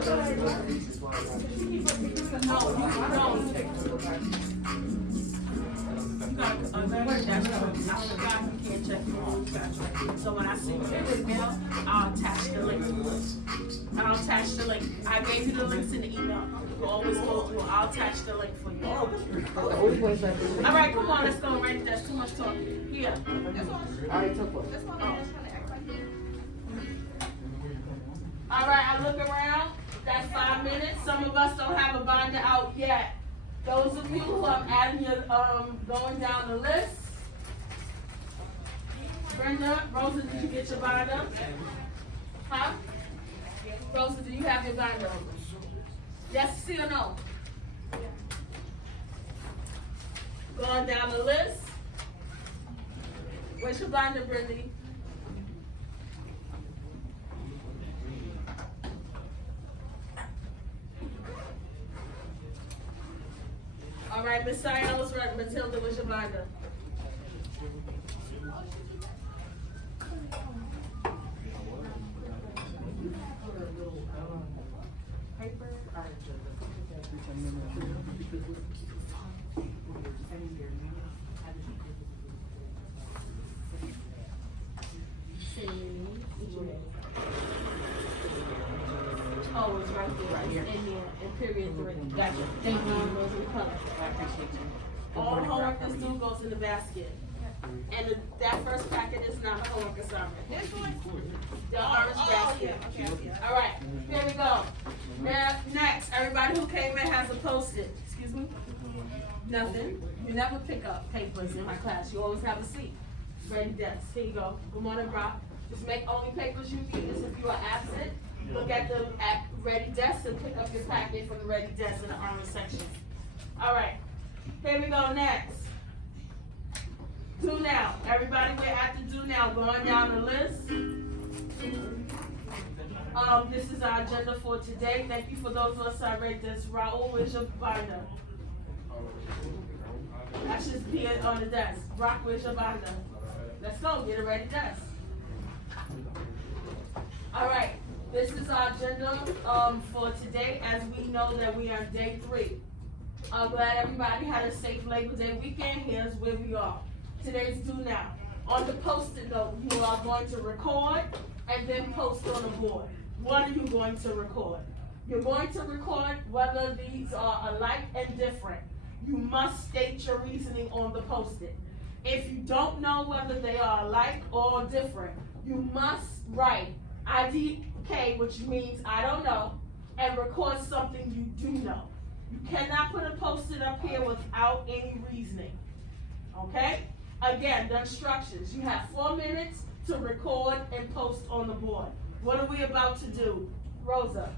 So when I send you the email, I'll attach the link. I'll attach the link. I gave you the links in the email. You always go through. I'll attach the link for you. All right, come on, let's go. Right, that's too much talking. Here. All right, I look around. That's 5 minutes. Some of us don't have a binder out yet. Those of you who I'm adding your going down the list. Brenda, Rosa, did you get your binder? Huh? Rosa, do you have your binder? Yes, see or no? Going down the list. Where's your binder, Brenda? All right, Miss Sayana was right. Matilda was your binder. Oh, it's right there. Right here. In period 3. Gotcha. Thank you. Goes in color. I appreciate you. All the homework that's due goes in the basket. And that first packet is not a homework assignment. The orange basket. Okay. All right. Here we go. Now, next, everybody who came in has a Post-it. Excuse me? Nothing. You never pick up papers in my class. You always have a seat. Ready desk. Here you go. Good morning, Brock. Just make only papers you need is if you are absent. Look at the ready desk and pick up your packet from the ready desk in the orange section. All right. Here we go next. Do now. Everybody, we're at the do now. Going down the list. This is our agenda for today. Thank you for those of us that read this. Raul, where's your binder? That should be on the desk. Brock, where's your binder? Let's go. Get a ready desk. All right. This is our agenda for today. As we know that we are day 3. I'm glad everybody had a safe Labor Day weekend. Here's where we are. Today's due now. On the Post-it note, you are going to record and then post on the board. What are you going to record? You're going to record whether these are alike and different. You must state your reasoning on the Post-it. If you don't know whether they are alike or different, you must write IDK, which means I don't know, and record something you do know. You cannot put a Post-it up here without any reasoning. Okay? Again, the instructions. You have 4 minutes to record and post on the board. What are we about to do? Rosa.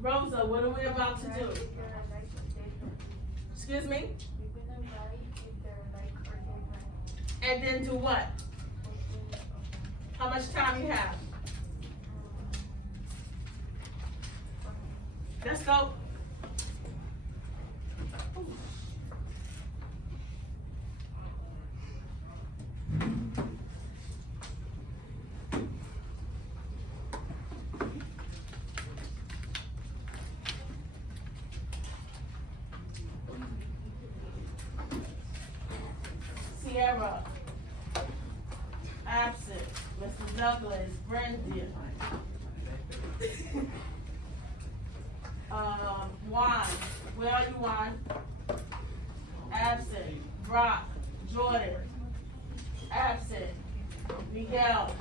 Rosa, what are we about to do? Excuse me? And then do what? How much time you have? Let's go. Sierra, absent. Mr. Douglas, Brenda. Juan, where are you, Juan? Absent. Brock, Jordan, absent. Miguel,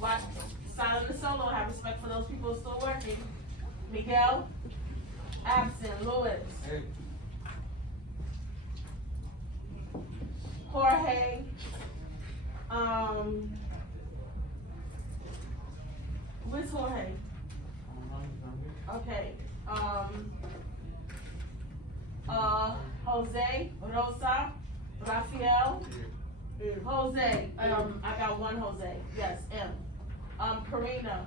watch, silent and solo, have respect for those people who are still working. Miguel, absent. Louis. Jorge, where's Jorge? Okay, Jose, Rosa, Rafael, Jose, I got one Jose, yes, M. Karina,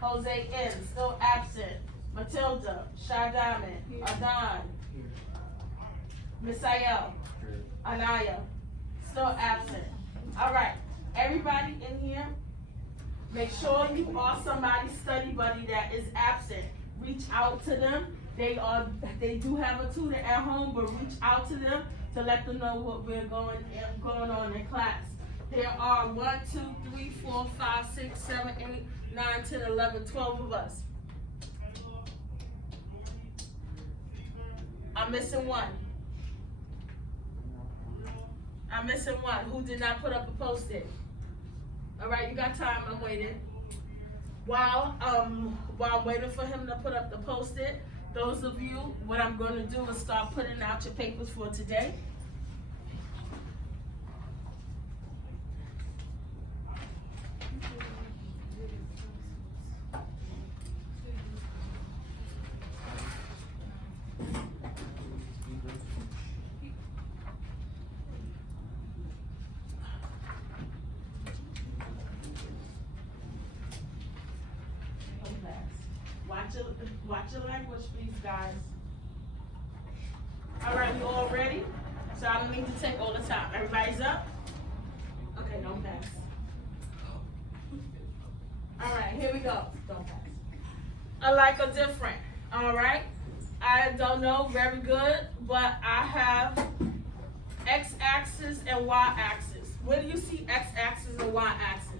Jose N, still absent. Matilda, Shah Diamond, Adon, Misael, Anaya, still absent. All right, everybody in here, Make sure you are somebody's study buddy that is absent. Reach out to them. They do have a tutor at home, but reach out to them to let them know what we're going on in class. There are 1, 2, 3, 4, 5, 6, 7, 8, 9, 10, 11, 12 of us. I'm missing one. I'm missing one. Who did not put up a post-it? All right, you got time. I'm waiting. While I'm waiting for him to put up the post-it, those of you, what I'm going to do is start putting out your papers for today. Watch your language, please, guys. All right, you all ready? So I don't need to take all the time. Everybody's up? Okay, don't pass. All right, here we go. Don't pass. Alike or different. All right. I don't know very good, but I have x-axis and y-axis. Where do you see x-axis and y-axis?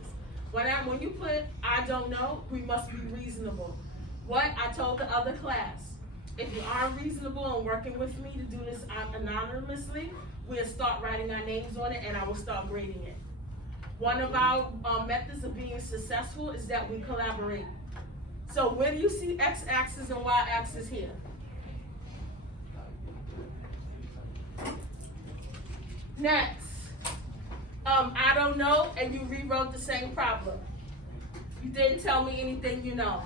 When you put I don't know, we must be reasonable. What I told the other class, if you aren't reasonable and working with me to do this anonymously, we'll start writing our names on it and I will start grading it. One of our methods of being successful is that we collaborate. So where do you see x-axis and y-axis here? Next, I don't know, and you rewrote the same problem. You didn't tell me anything you know.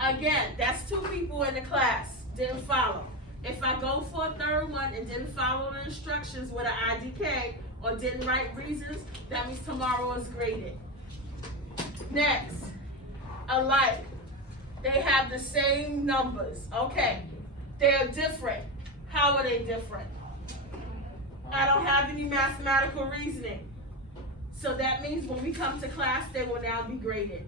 Again, that's two people in the class, didn't follow. If I go for a third one and didn't follow the instructions with an IDK or didn't write reasons, that means tomorrow is graded. Next, alike. They have the same numbers. Okay, they're different. How are they different? I don't have any mathematical reasoning. So that means when we come to class, they will now be graded.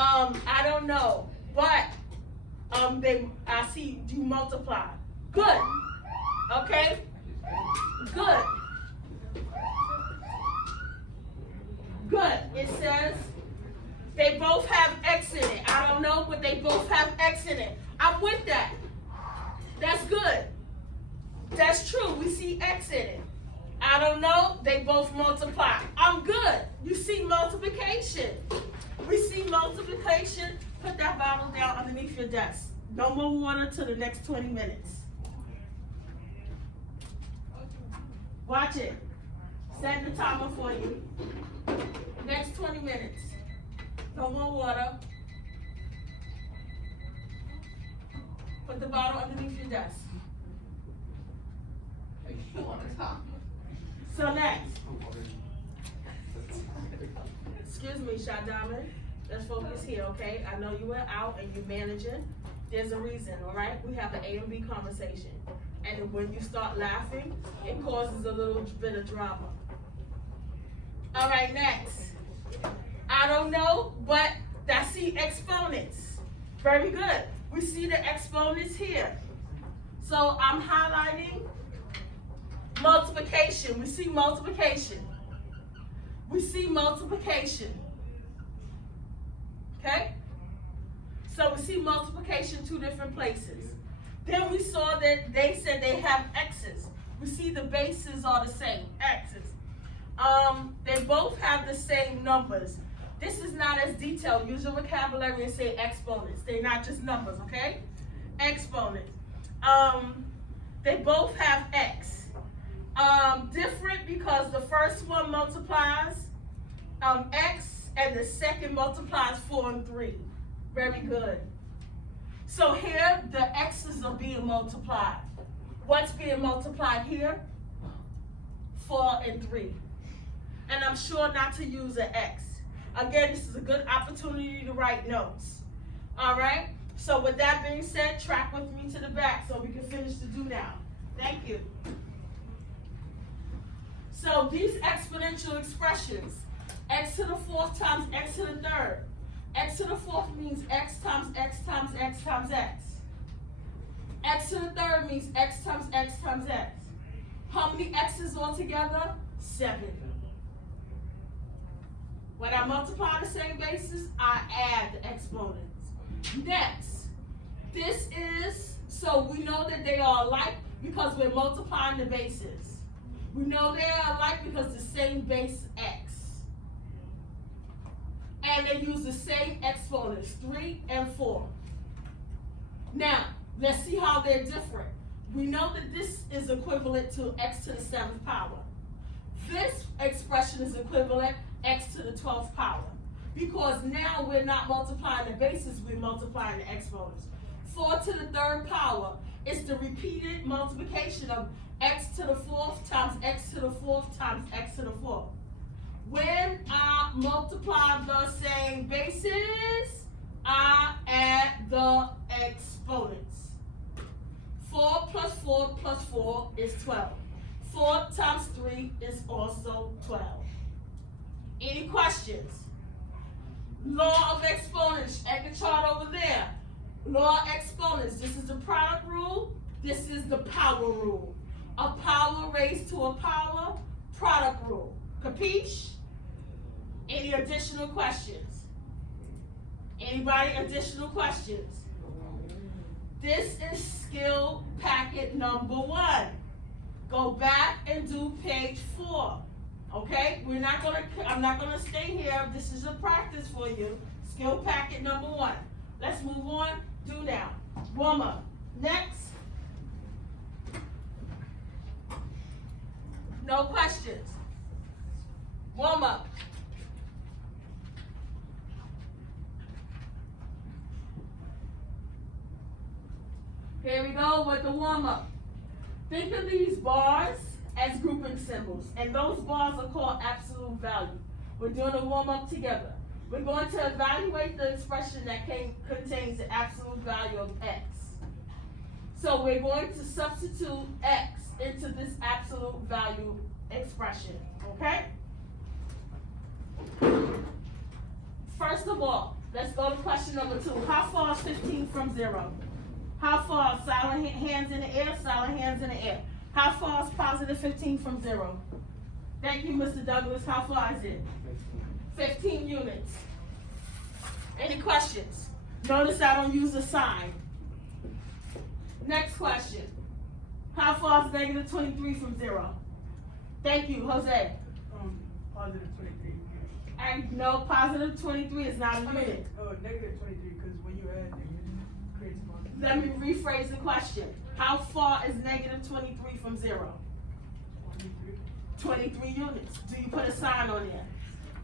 I don't know, but I see you multiply. Good. Okay? Good. Good. It says they both have X in it. I don't know, but they both have X in it. I'm with that. That's good. That's true. We see X in it. I don't know. They both multiply. I'm good. You see multiplication. We see multiplication. Put that bottle down underneath your desk. No more water till the next 20 minutes. Watch it. Set the timer for you. Next 20 minutes. No more water. Put the bottle underneath your desk. So next. Excuse me, Shot Diamond. Let's focus here, okay? I know you were out and you're managing. There's a reason, all right? We have an A and B conversation. And when you start laughing, it causes a little bit of drama. All right, next. I don't know, but I see exponents. Very good. We see the exponents here. So I'm highlighting multiplication. We see multiplication. We see multiplication. Okay? So we see multiplication two different places. Then we saw that they said they have x's. We see the bases are the same, x's. They both have the same numbers. This is not as detailed. Use your vocabulary and say exponents. They're not just numbers, okay? Exponents. They both have x. Different because the first one multiplies x and the second multiplies 4 and 3. Very good. So here the x's are being multiplied. What's being multiplied here? 4 and 3. And I'm sure not to use an x. Again, this is a good opportunity to write notes. All right? So with that being said, track with me to the back so we can finish the do now. Thank you. So these exponential expressions, X to the fourth times x to the third. X to the fourth means x times x times x times x. X to the third means x times x times x. How many x's altogether? 7. When I multiply the same bases, I add the exponents. Next, this is, so we know that they are alike because we're multiplying the bases. We know they are alike because the same base x. And they use the same exponents, 3 and 4. Now, let's see how they're different. We know that this is equivalent to x to the 7th power. This expression is equivalent x to the 12th power. Because now we're not multiplying the bases, we're multiplying the exponents. 4 to the 3rd power is the repeated multiplication of x to the 4th times x to the 4th times x to the 4th. When I multiply the same bases, I add the exponents. 4 plus 4 plus 4 is 12. 4 times 3 is also 12. Any questions? Law of exponents, at the chart over there. Law of exponents, this is the product rule, this is the power rule. A power raised to a power, product rule. Capiche? Any additional questions? Anybody additional questions? This is skill packet number 1. Go back and do page 4. Okay? I'm not gonna stay here. This is a practice for you. Skill packet number 1. Let's move on. Do now. Warm up. Next. No questions. Warm up. Here we go with the warm-up. Think of these bars as grouping symbols, and those bars are called absolute value. We're doing a warm-up together. We're going to evaluate the expression that contains the absolute value of x. So we're going to substitute x into this absolute value expression, okay? First of all, let's go to question number 2. How far is 15 from 0? How far? Silent hands in the air, silent hands in the air. How far is positive 15 from 0? Thank you, Mr. Douglas. How far is it? 15 units. Any questions? Notice I don't use a sign. Next question. How far is negative 23 from 0? Thank you, Jose. Positive 23. And no, positive 23 is not a unit. Negative 23, because when you add, it creates positive. Let me rephrase the question. How far is negative 23 from 0? 23 units. Do you put a sign on there?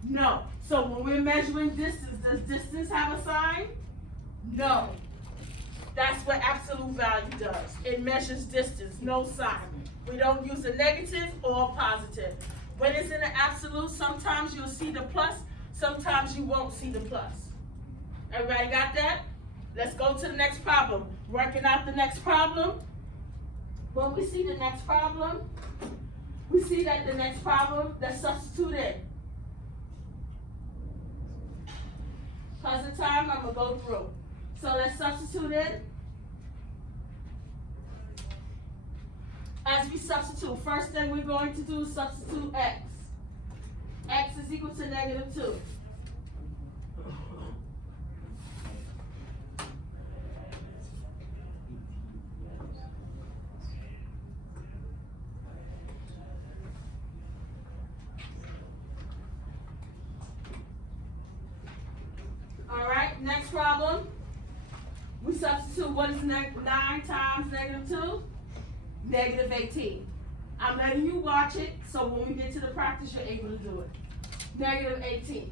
No. So when we're measuring distance, does distance have a sign? No. That's what absolute value does. It measures distance, no sign. We don't use a negative or a positive. When it's in an absolute, sometimes you'll see the plus, sometimes you won't see the plus. Everybody got that? Let's go to the next problem. Working out the next problem. When we see the next problem, we see that the next problem, let's substitute in. Because of time, I'm going to go through. So let's substitute in. As we substitute, first thing we're going to do is substitute x. X is equal to negative 2. All right, next problem. We substitute what is 9 times negative 2? Negative 18. I'm letting you watch it, so when we get to the practice, you're able to do it. Negative 18.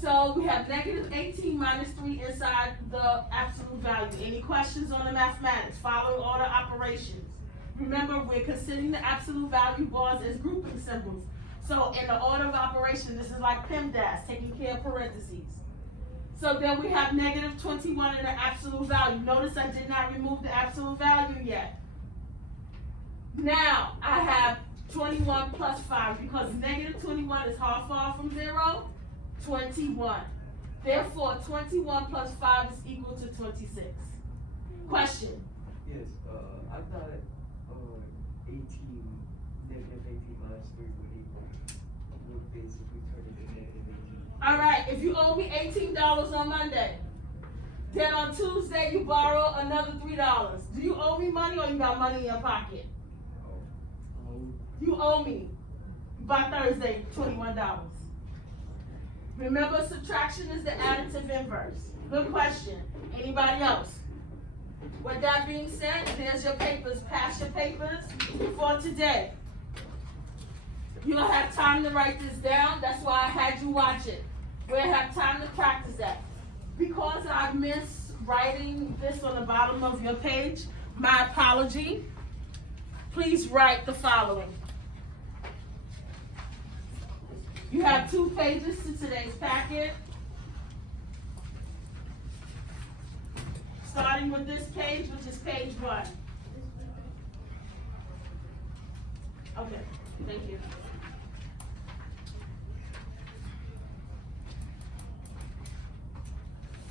So we have negative 18 minus 3 inside the absolute value. Any questions on the mathematics? Following order operations. Remember, we're considering the absolute value bars as grouping symbols. So in the order of operation, this is like PEMDAS, taking care of parentheses. So then we have negative 21 in the absolute value. Notice I did not remove the absolute value yet. Now I have 21 plus 5, because negative 21 is how far from 0? 21. Therefore, 21 plus 5 is equal to 26. Question? Yes, I thought 18, negative 18 minus 3 would basically turn into negative 18. All right, if you owe me $18 on Monday, then on Tuesday you borrow another $3. Do you owe me money, or you got money in your pocket? You owe me by Thursday $21. Remember, subtraction is the additive inverse. Good question. Anybody else? With that being said, there's your papers. Pass your papers for today. You don't have time to write this down. That's why I had you watch it. We'll have time to practice that. Because I missed writing this on the bottom of your page, my apology. Please write the following. You have 2 pages to today's packet. Starting with this page, which is page 1. Okay, thank you.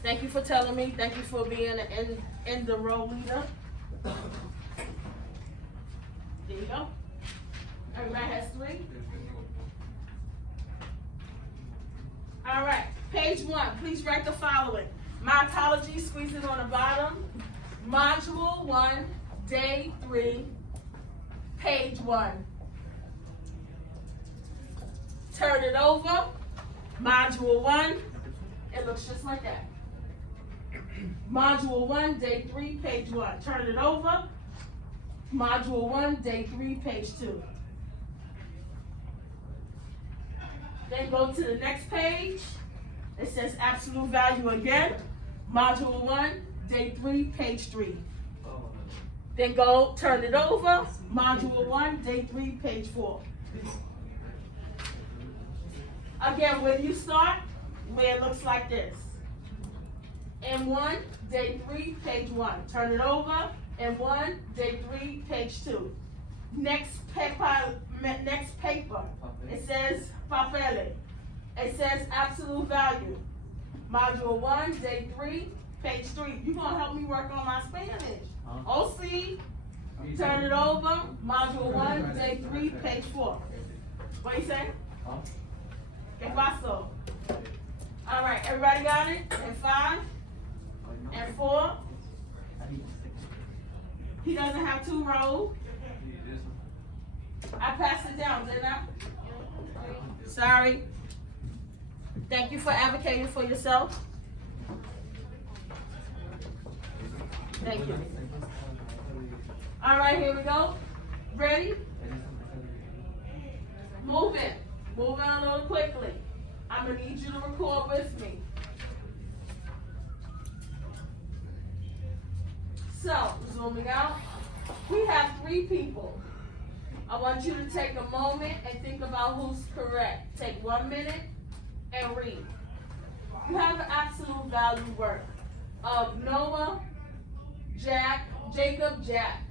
Thank you for telling me. Thank you for being in the row leader. There you go. Everybody has 3. All right, page 1, please write the following. My apologies, squeeze it on the bottom. Module 1, day 3, page 1. Turn it over. Module 1, it looks just like that. Module 1, day 3, page 1. Turn it over. Module 1, day 3, page 2. Then go to the next page. It says absolute value again. Module 1, day 3, page 3. Then go turn it over. Module 1, day 3, page 4. Again, when you start, where it looks like this. M1, day 3, page 1. Turn it over. M1, day 3, page 2. Next paper. It says papele. It says absolute value. Module 1, day 3, page 3. You're gonna help me work on my Spanish. OC, turn it over. Module 1, day 3, page 4. What you say? ¿Qué pasó? All right, everybody got it? And 5? And 4? He doesn't have 2 rows. I passed it down, didn't I? Sorry. Thank you for advocating for yourself. Thank you. All right, here we go. Ready? Moving. Moving a little quickly. I'm going to need you to record with me. So, zooming out. We have 3 people. I want you to take a moment and think about who's correct. Take 1 minute and read. You have an absolute value work of Noah, Jacob, Jack.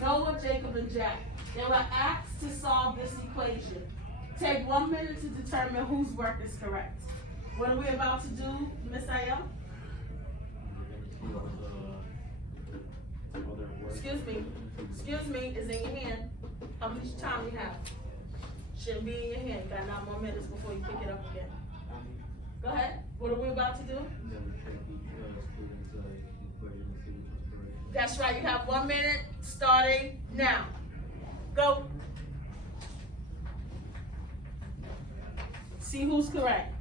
Noah, Jacob, and Jack. They were asked to solve this equation. Take 1 minute to determine whose work is correct. What are we about to do, Miss Ayel? Excuse me, it's in your hand. How much time you have? Shouldn't be in your hand. You got 9 more minutes before you pick it up again. Go ahead. What are we about to do? That's right. You have 1 minute starting now. Go. See who's correct.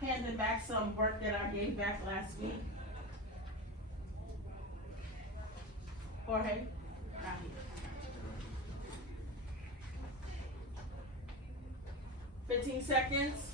Handing back some work that I gave back last week. Jorge, not here. 15 seconds.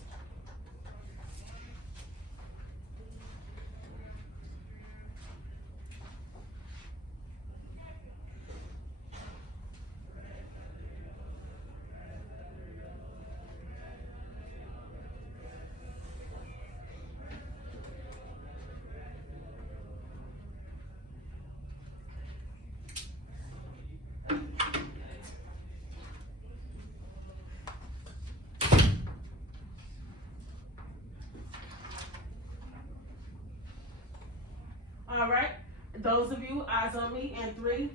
those of you, eyes on me, in 3,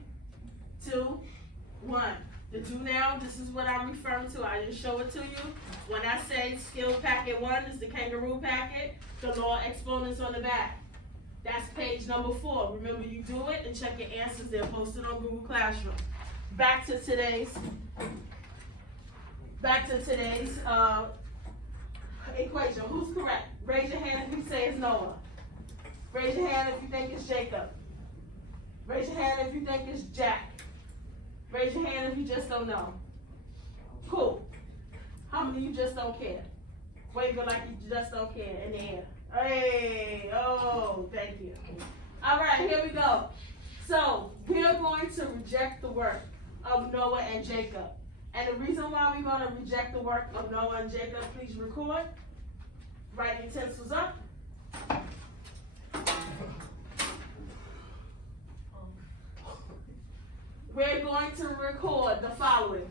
2, 1. The do now, this is what I'm referring to. I just show it to you. When I say skill packet 1 is the kangaroo packet, the law exponents on the back. That's page number 4. Remember, you do it and check your answers. They're posted on Google Classroom. Back to today's equation. Who's correct? Raise your hand if you say it's Noah. Raise your hand if you think it's Jacob. Raise your hand if you think it's Jack. Raise your hand if you just don't know. Cool. How many of you just don't care? Wave it like you just don't care in the air. Hey, oh, thank you. All right, here we go. So we're going to reject the work of Noah and Jacob. And the reason why we're going to reject the work of Noah and Jacob, please record. Writing utensils up. We're going to record the following.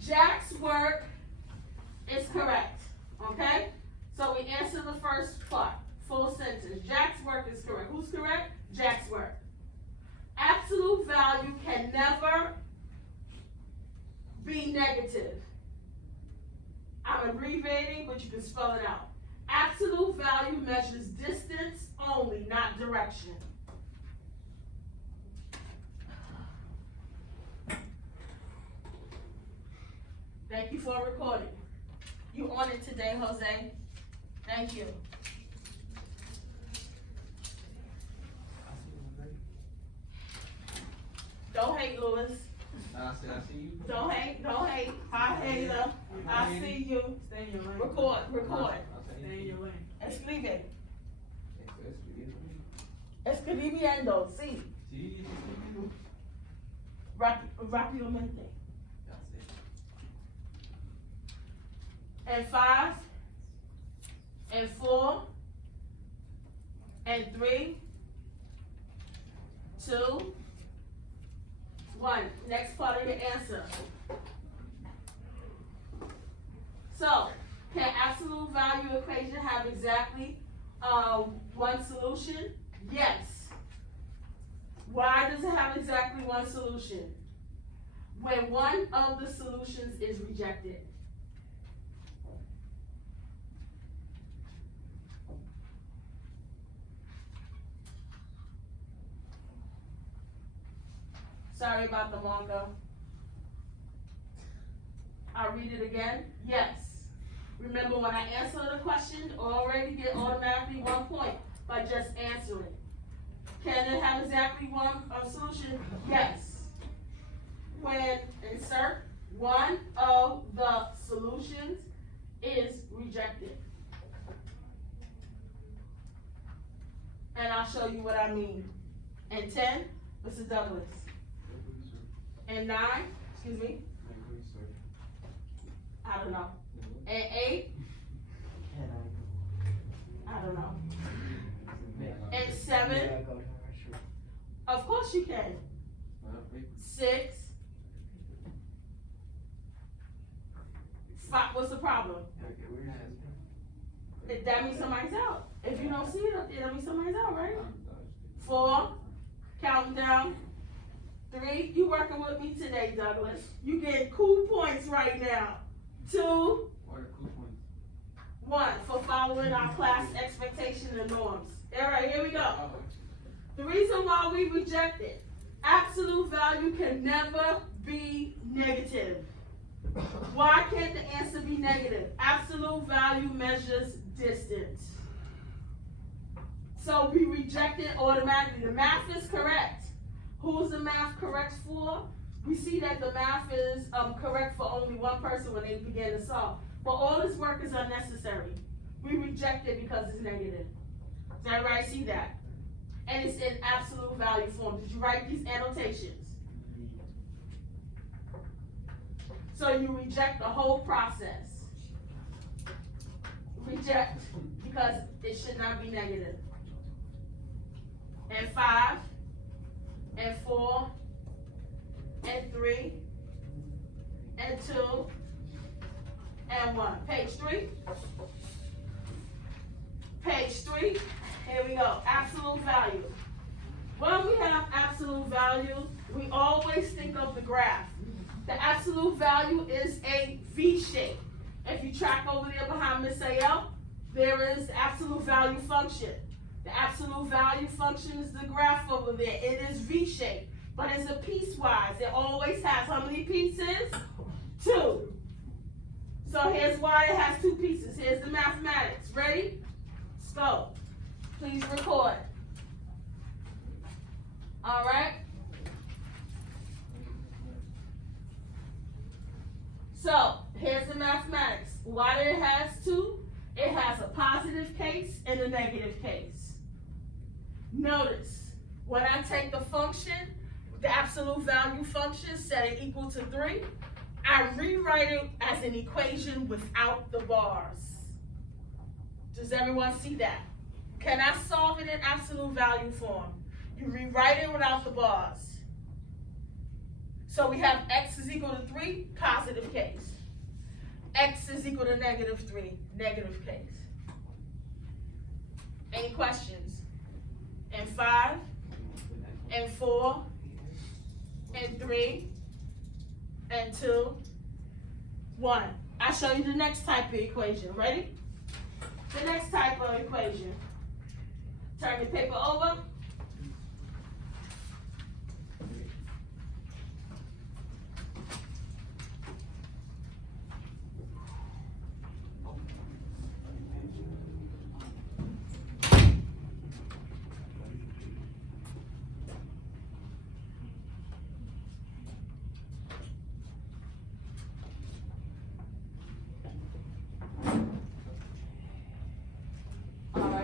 Jack's work is correct, okay? So we answer the first part, full sentence. Jack's work is correct. Who's correct? Jack's work. Absolute value can never be negative. I'm abbreviating, but you can spell it out. Absolute value measures distance only, not direction. Thank you for recording. You on it today, Jose. Thank you. Don't hate, Louis. I see you. Don't hate. I hate her. I see you. Stay in your lane. Record. Stay in your lane. Escribe. Escribiendo, sí. Rápidamente. And 5, and 4, and 3, 2, 1. Next part of your answer. So, can absolute value equation have exactly one solution? Yes. Why does it have exactly one solution? When one of the solutions is rejected. Sorry about the manga. I'll read it again. Yes. Remember, when I answer the question, already get automatically 1 point by just answering. Can it have exactly one solution? Yes. When insert one of the solutions is rejected. And I'll show you what I mean. And 10, Mr. Douglas. And 9, excuse me, I don't know. And 8, I don't know. And 7, of course you can. 6, 5, what's the problem? That means somebody's out. If you don't see it up there, that means somebody's out, right? 4, counting down. 3, you working with me today, Douglas. You get cool points right now. 2, 1 for following our class expectations and norms. All right, here we go. The reason why we reject it, absolute value can never be negative. Why can't the answer be negative? Absolute value measures distance. So we reject it automatically. The math is correct. Who's the math correct for? We see that the math is correct for only one person when they begin to solve. But all this work is unnecessary. We reject it because it's negative. Does everybody see that? And it's in absolute value form. Did you write these annotations? So you reject the whole process. Reject because it should not be negative. And 5, and 4, and 3, and 2, and 1. Page 3. Page 3. Here we go. Absolute value. when we have absolute value, we always think of the graph. The absolute value is a V shape. If you track over there behind Miss AL, there is the absolute value function. The absolute value function is the graph over there. It is V shaped, but it's a piecewise. It always has how many pieces? 2. So here's why it has 2 pieces. Here's the mathematics. Ready? Let's go. Please record. All right. So here's the mathematics. Why it has 2? It has a positive case and a negative case. Notice, when I take the function, the absolute value function, set it equal to 3, I rewrite it as an equation without the bars. Does everyone see that? Can I solve it in absolute value form? You rewrite it without the bars. So we have x is equal to 3, positive case. X is equal to negative 3, negative case. Any questions? And 5, and 4, and 3, and 2, 1. I'll show you the next type of equation. Ready? The next type of equation. Turn the paper over.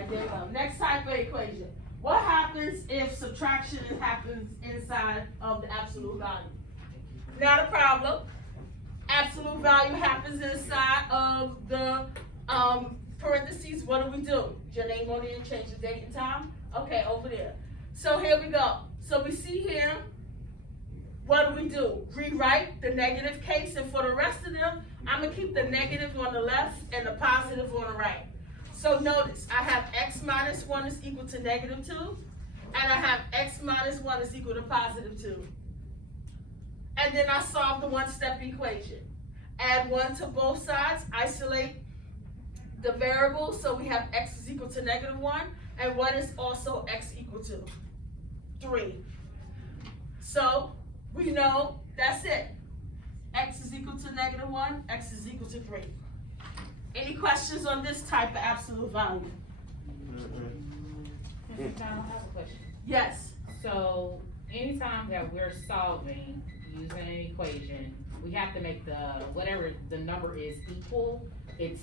There you go. Next type of equation. What happens if subtraction happens inside of the absolute value? Not a problem. Absolute value happens inside of the parentheses. What do we do? Your name on there and change the date and time? Okay, over there. So here we go. So we see here, what do? Rewrite the negative case, and for the rest of them, I'm going to keep the negative on the left and the positive on the right. So notice, I have x minus 1 is equal to negative 2, and I have x minus 1 is equal to positive 2. And then I solve the one-step equation. Add 1 to both sides, isolate the variable, so we have x is equal to negative 1, and 1 is also x equal to 3. So we know that's it. X is equal to negative 1, x is equal to 3. Any questions on this type of absolute value? Mrs. Donald, I have a question. Yes. So anytime that we're solving using an equation, we have to make the, whatever the number is equal, it's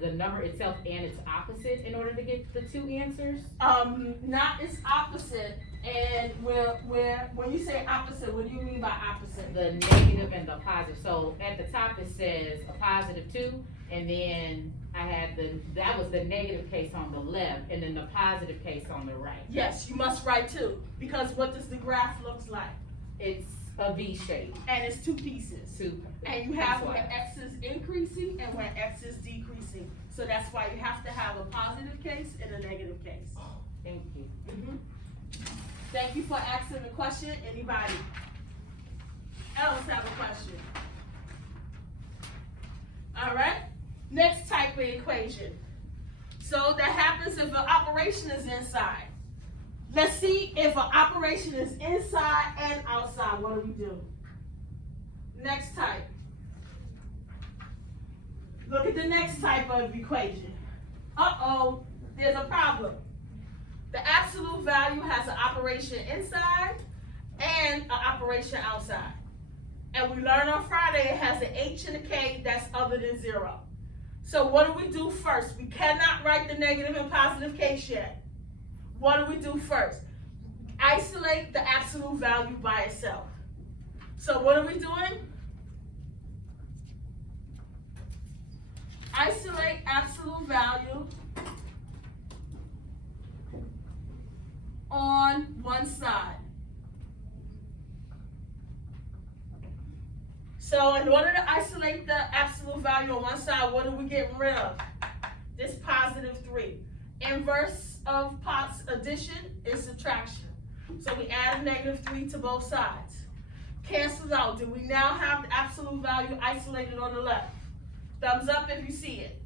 the number itself and its opposite in order to get the 2 answers? Not its opposite, and when you say opposite, what do you mean by opposite? The negative and the positive. So at the top it says a positive 2, and then I had that was the negative case on the left, and then the positive case on the right. Yes, you must write 2, because what does the graph looks like? It's a V shape. And it's 2 pieces. 2. And you have when x is increasing and when x is decreasing. So that's why you have to have a positive case and a negative case. Thank you. Thank you for asking the question. Anybody else have a question? All right. Next type of equation. So that happens if an operation is inside. Let's see if an operation is inside and outside. What do we do? Next type. Look at the next type of equation. Uh-oh, there's a problem. The absolute value has an operation inside and an operation outside. And we learned on Friday it has an H and a K that's other than 0. So what do we do first? We cannot write the negative and positive case yet. What do we do first? Isolate the absolute value by itself. So what are we doing? Isolate absolute value on one side. So in order to isolate the absolute value on one side, what are we getting rid of? This positive 3. Inverse of addition is subtraction. So we add a -3 to both sides. Cancels out. Do we now have the absolute value isolated on the left? Thumbs up if you see it.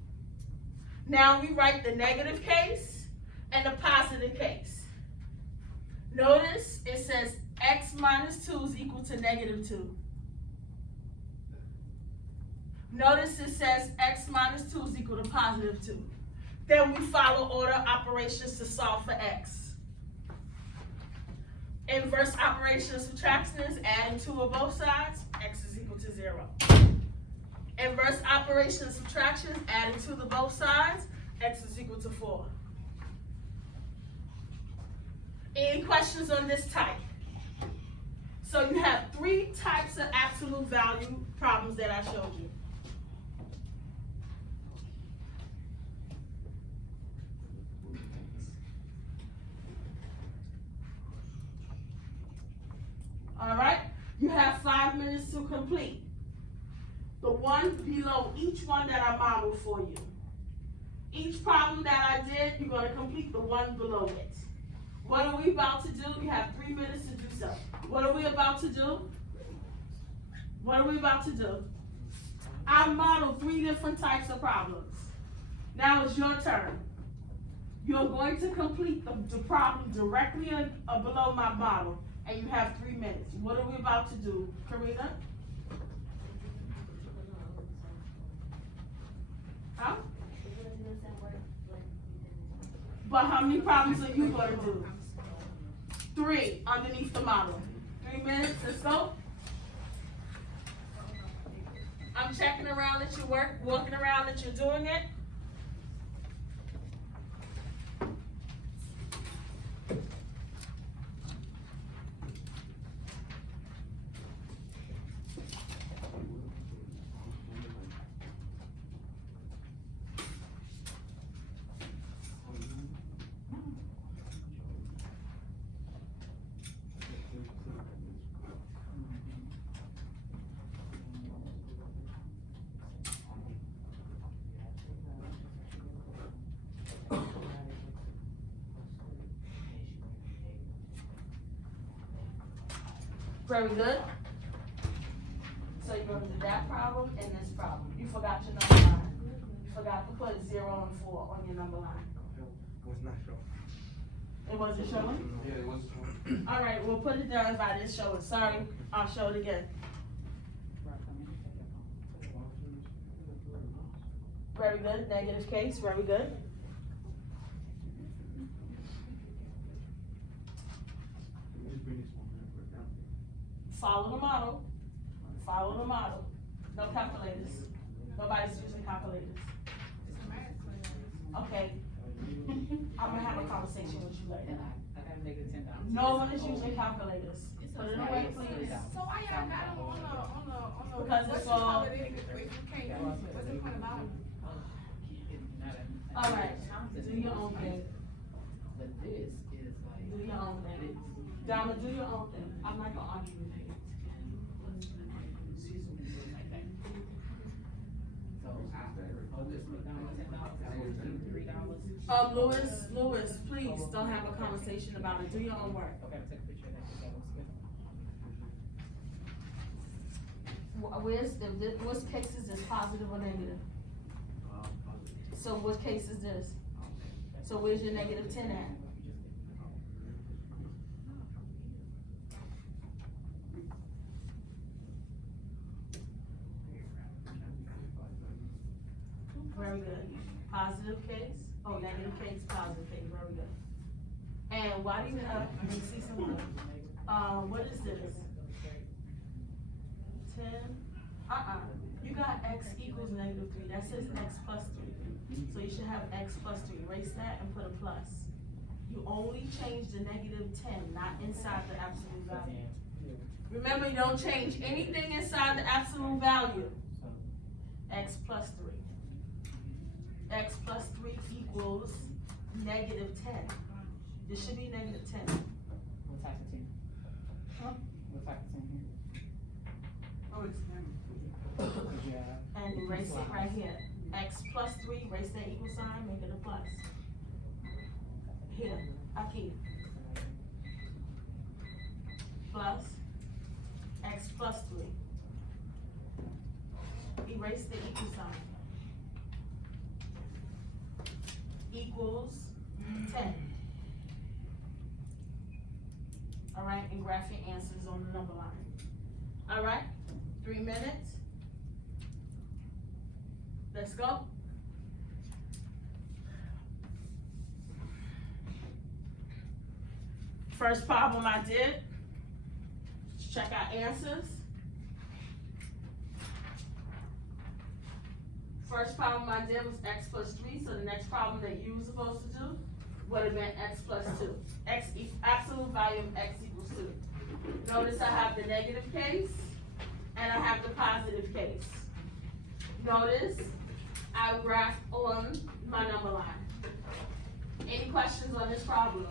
Now we write the negative case and the positive case. Notice it says x minus 2 is equal to -2. Notice it says x minus 2 is equal to +2. Then we follow order operations to solve for x. Inverse operation of subtraction is adding 2 of both sides, x is equal to 0. Inverse operation of subtraction is adding 2 to both sides, x is equal to 4. Any questions on this type? So you have 3 types of absolute value problems that I showed you. All right, you have 5 minutes to complete. The one below each one that I modeled for you. Each problem that I did, you're gonna complete the one below it. What are we about to do? You have 3 minutes to do so. What are we about to do? What are we about to do? I modeled 3 different types of problems. Now it's your turn. You're going to complete the problem directly below my model, and you have 3 minutes. What are we about to do, Karina? Huh? But how many problems are you going to do? 3 underneath the model. 3 minutes, let's go. I'm checking around that you walking around that you're doing it. Very good. So you're going to do that problem and this problem. You forgot your number line. You forgot to put 0 and 4 on your number line. Was not sure. It wasn't showing? Yeah, it was showing. All right, we'll put it down if I didn't show it. Sorry, I'll show it again. Very good. Negative case. Very good. Follow the model. Follow the model. No calculators. Nobody's using calculators. Okay. I'm gonna have a conversation with you later. No one is using calculators. Put it away, please. So why y'all got them on the Because it's all. if you can't use it? What's the point about it? All right. Do your own thing. But this is like. Do your own thing. Donna, do your own thing. I'm not gonna argue with you. Lewis, please don't have a conversation about it. Do your own work. Okay, take a picture of that. Which case is this, positive or negative? So what case is this? So where's your -10 at? Very good. Positive case, negative case, positive case, very good. And why do you have, let me see something. What is this? 10, you got x equals -3, that says x plus 3. So you should have x plus 3, erase that and put a plus. You only change the -10, not inside the absolute value. Remember, you don't change anything inside the absolute value. X plus 3. X plus 3 equals -10. This should be -10. What type of 10? Huh? What type of 10 here? Oh, it's them. Yeah. And erase it right here. X plus 3, erase that equal sign, make it a plus. Here, aquí. plus 3. Erase the equal sign. Equals 10. Alright, and graph your answers on the number line. Alright, 3 minutes. Let's go. First problem I did. Let's check our answers. First problem I did was x plus 3, so the next problem that you were supposed to do would have been x plus 2. Absolute value of x equals 2. Notice I have the negative case, and I have the positive case. Notice I graphed on my number line. Any questions on this problem?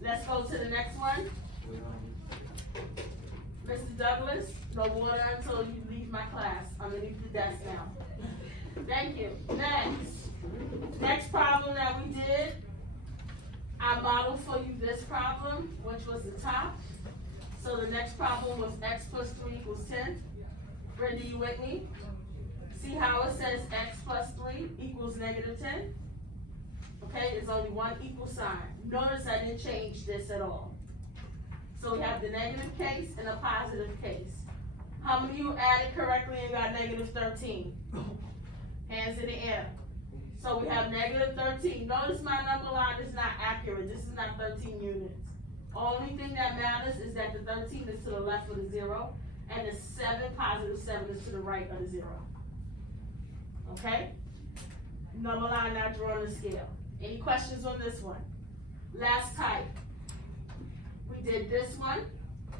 Let's go to the next one. Mr. Douglas, no water until you leave my class. Underneath the desk now. Thank you. Next problem that we did, I modeled for you this problem, which was the top. So the next problem was x plus 3 equals 10. Brenda, you with me? See how it says x plus 3 equals negative 10? Okay, there's only one equal sign. Notice I didn't change this at all. So we have the negative case and a positive case. How many of you added correctly and got negative 13? Hands in the air. So we have negative 13. Notice my number line is not accurate. This is not 13 units. Only thing that matters is that the 13 is to the left of the 0, and the 7, positive 7, is to the right of the 0. Okay? Number line not drawn on the scale. Any questions on this one? Last type. We did this one.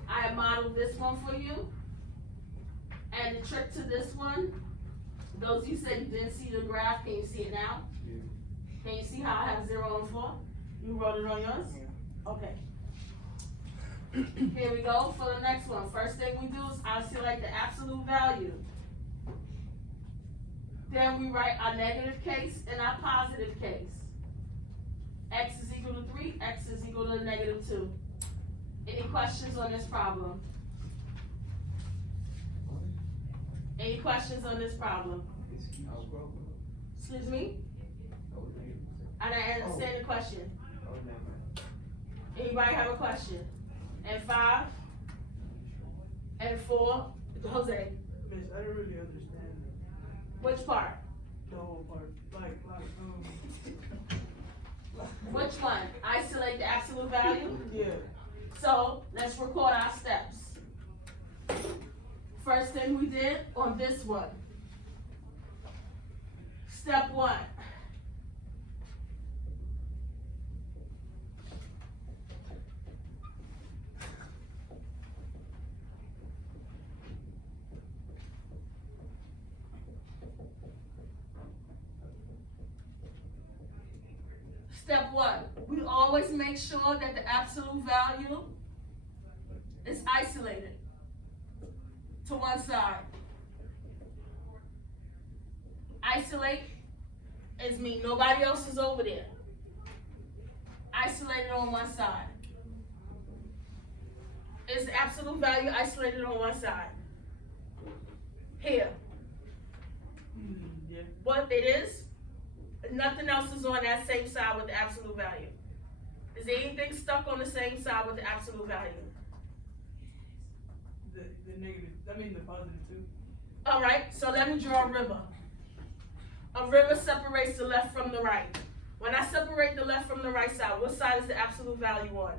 I modeled this one for you. And the trick to this one, those of you said you didn't see the graph, can you see it now? Yeah. Can you see how I have 0 and 4? You wrote it on yours? Yeah. Okay. Here we go for the next one. First thing we do is isolate the absolute value. Then we write our negative case and our positive case. X is equal to 3, x is equal to negative 2. Any questions on this problem? Any questions on this problem? Excuse me? I didn't understand the question. Anybody have a question? And 5? And 4? Jose? Miss, I don't really understand Which part? the whole part. Which one? Isolate the absolute value? Yeah. So, let's record our steps. First thing we did on this one. Step 1. Step 1, we always make sure that the absolute value is isolated to one side. Isolate is mean nobody else is over there. Isolated on one side. Is the absolute value isolated on one side? Here. Yeah. What it is? Nothing else is on that same side with the absolute value. Is there anything stuck on the same side with the absolute value? The negative, I mean the positive too. All right, so let me draw a river. A river separates the left from the right. When I separate the left from the right side, what side is the absolute value on?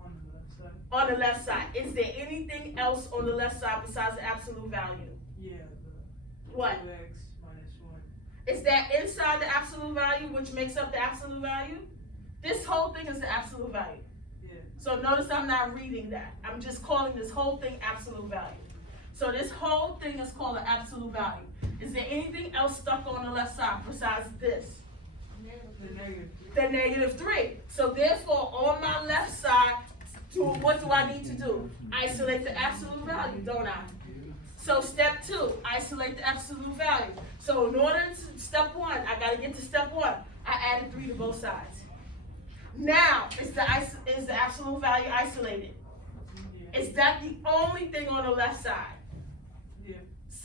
On the left side. On the left side. Is there anything else on the left side besides the absolute value? Yeah, What? 2x minus 1. Is that inside the absolute value, which makes up the absolute value? This whole thing is the absolute value. Yeah. So notice I'm not reading that. I'm just calling this whole thing absolute value. So this whole thing is called an absolute value. Is there anything else stuck on the left side besides this? The negative. The negative 3. So therefore, on my left side, what do I need to do? Isolate the absolute value, don't I? So step 2, isolate the absolute value. So in order to step 1, I gotta get to step 1. I added 3 to both sides. Now, is the absolute value isolated? Is that the only thing on the left side? Yeah.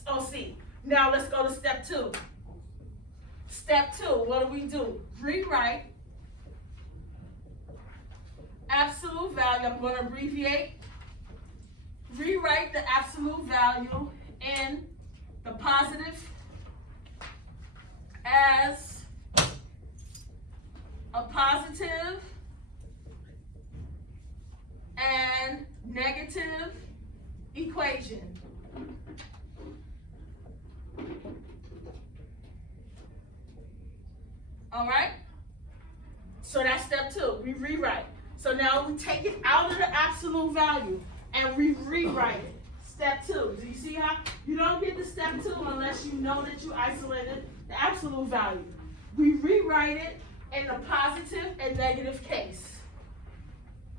Oh, see. Now let's go to step 2. Step 2, what do? Rewrite absolute value. I'm going to abbreviate. Rewrite the absolute value in the positive as a positive and negative equation. All right? So that's step 2. We rewrite. So now we take it out of the absolute value and we rewrite it. Step 2. Do you see how? You don't get to step 2 unless you know that you isolated the absolute value. We rewrite it in the positive and negative case.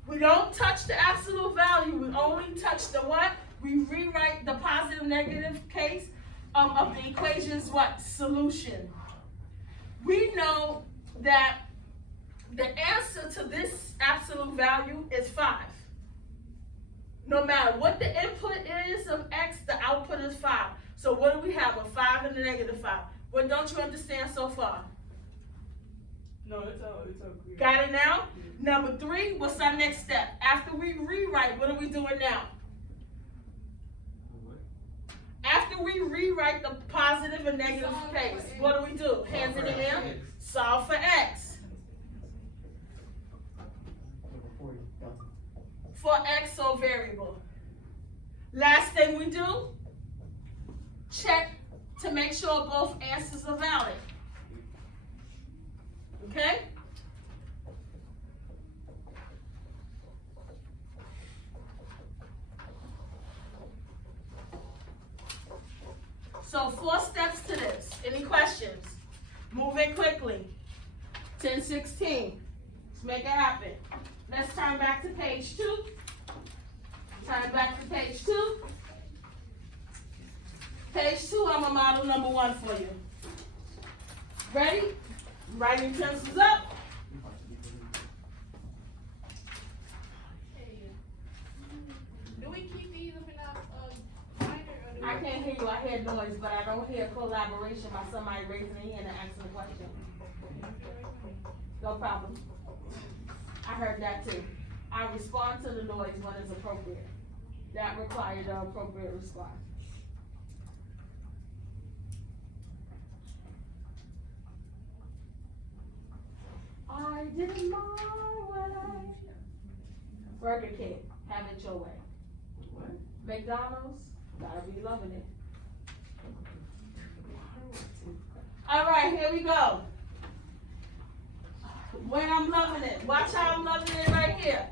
We don't touch the absolute value. We only touch the what? We rewrite the positive negative case of the equation's what? Solution. We know that the answer to this absolute value is 5. No matter what the input is of x, the output is 5. So what do we have? A 5 and a negative 5. What don't you understand so far? No, it's all clear. Got it now? Number 3, what's our next step? After we rewrite, what are we doing now? After we rewrite the positive and negative case, what do? Hands in the air. Solve for x. For x or variable. Last thing we do, check to make sure both answers are valid. Okay? So 4 steps to this. Any questions? Moving quickly. 10:16. Let's make it happen. Let's turn back to page 2. Turn back to page 2. Page 2, I'm a model number 1 for you. Ready? Writing pencils up. Do we keep these up in our binder, or do I can't hear you. I hear noise, but I don't hear collaboration by somebody raising their hand and asking a question. No problem. I heard that too. I respond to the noise when it's appropriate. That requires the appropriate response. I did my way. Burger King, have it your way. What? McDonald's, gotta be loving it. All right, here we go. When I'm loving it, watch how I'm loving it right here.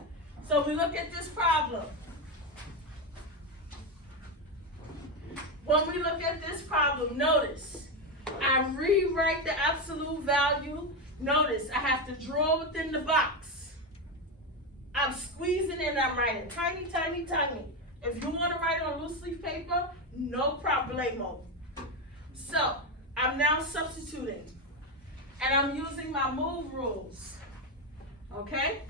So we look at this problem. When we look at this problem, notice, I rewrite the absolute value. Notice, I have to draw within the box. I'm squeezing and I'm writing tiny, tiny, tiny. If you want to write on loose leaf paper, no problemo. So, I'm now substituting. And I'm using my move rules. Okay?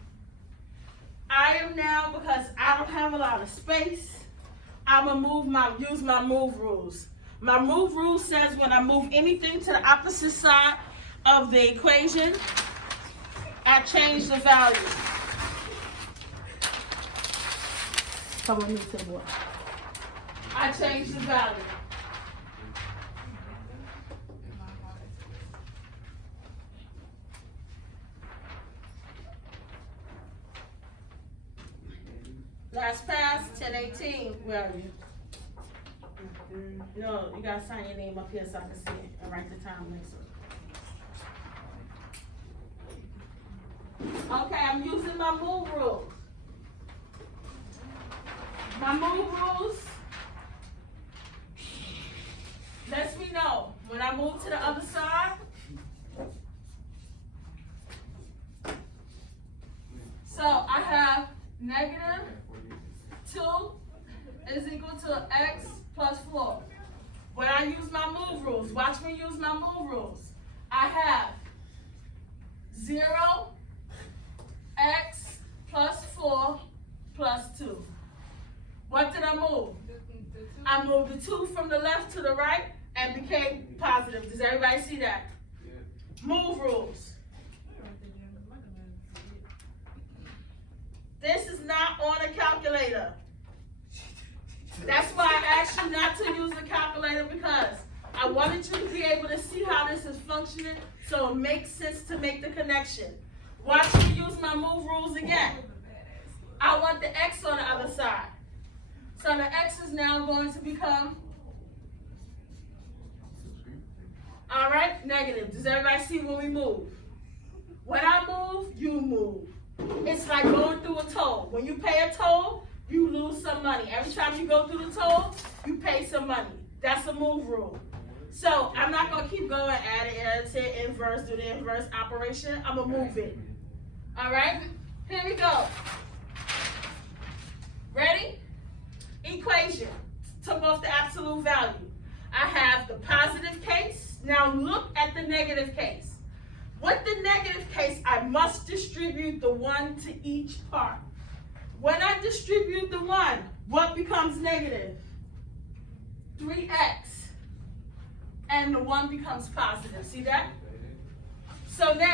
I am now, because I don't have a lot of space, I'm gonna use my move rules. My move rule says when I move anything to the opposite side of the equation, I change the value. Come on, move to the board. I change the value. Last pass, 10:18. Where are you? No, you gotta sign your name up here so I can see it and write the time next to it. Okay, I'm using my move rules. My move rules lets me know when I move to the other side. So I have negative 2 is equal to x plus 4. When I use my move rules, watch me use my move rules. I have 0 plus 4 plus 2. What did I move? The two. I moved the 2 from the left to the right and became positive. Does everybody see that? Yeah. Move rules. This is not on a calculator. That's why I asked you not to use a calculator, because I wanted you to be able to see how this is functioning so it makes sense to make the connection. Watch me use my move rules again. I want the X on the other side. So the X is now going to become, all right, negative. Does everybody see when we move? When I move, you move. It's like going through a toll. When you pay a toll, you lose some money. Every time you go through the toll, you pay some money. That's a move rule. So I'm not going to keep going, add it, say inverse, do the inverse operation. I'm going to move it. All right? Here we go. Ready? Equation. Took off the absolute value. I have the positive case. Now look at the negative case. With the negative case, I must distribute the 1 to each part. When I distribute the 1, what becomes negative? 3x. And the 1 becomes positive. See that? So now,